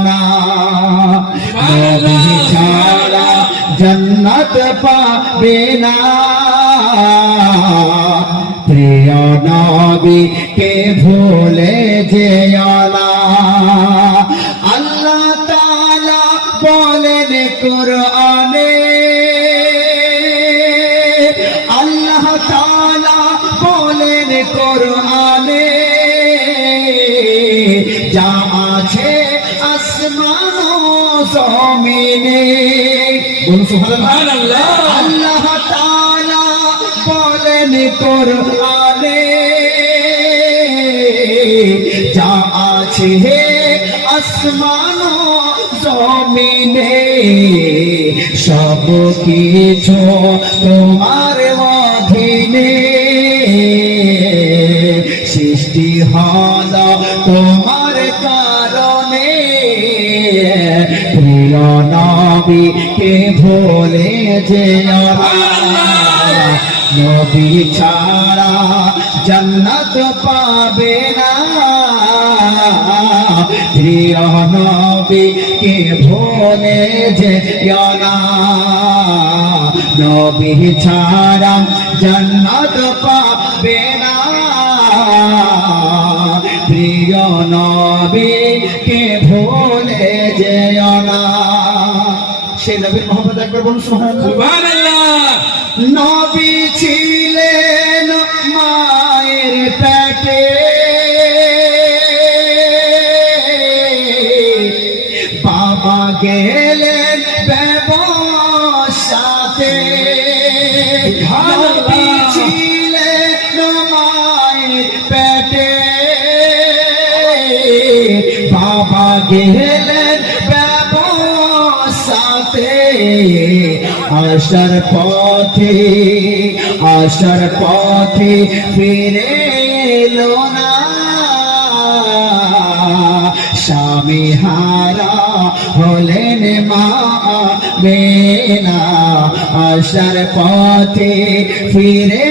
না নবী ছাড়া জান্নাত পাবে না প্রিয় নবীকে ভুলে যেও না আল্লাহ তাআলা বলেন কোরআনে আল্লাহ তাআলা বলেন কোরআনে যা আছে আসমান ও জমিনে বলুন সুবহানাল্লাহ আল্লাহ তাআলা বলেন কোরআনে যা আছে আসমান ও জমিনে সব কিছু তোমার অধীনে সৃষ্টি হলো তোমার কারণে প্রিয় নবীকে ভুলে যেও না নবী ছাড়া জান্নাত পাবে না প্রিয় নবীকে ভুলে যেও না নবী ছাড়া জান্নাত পাবে না প্রিয় নবীকে ভুলে যেও না সেই নবীর মহব্বত একবার বলুন সুবহানাল্লাহ নবী ছিলেন মায়ের পেটে বাবা গেলেন ব্যবসাতে নবী ছিলেন মায়ের পেটে বাবা গেলেন ব্যবসাতে আসার পথে ফিরে এলো না স্বামী হারা হলেন মা বেনা আসার পথে ফিরে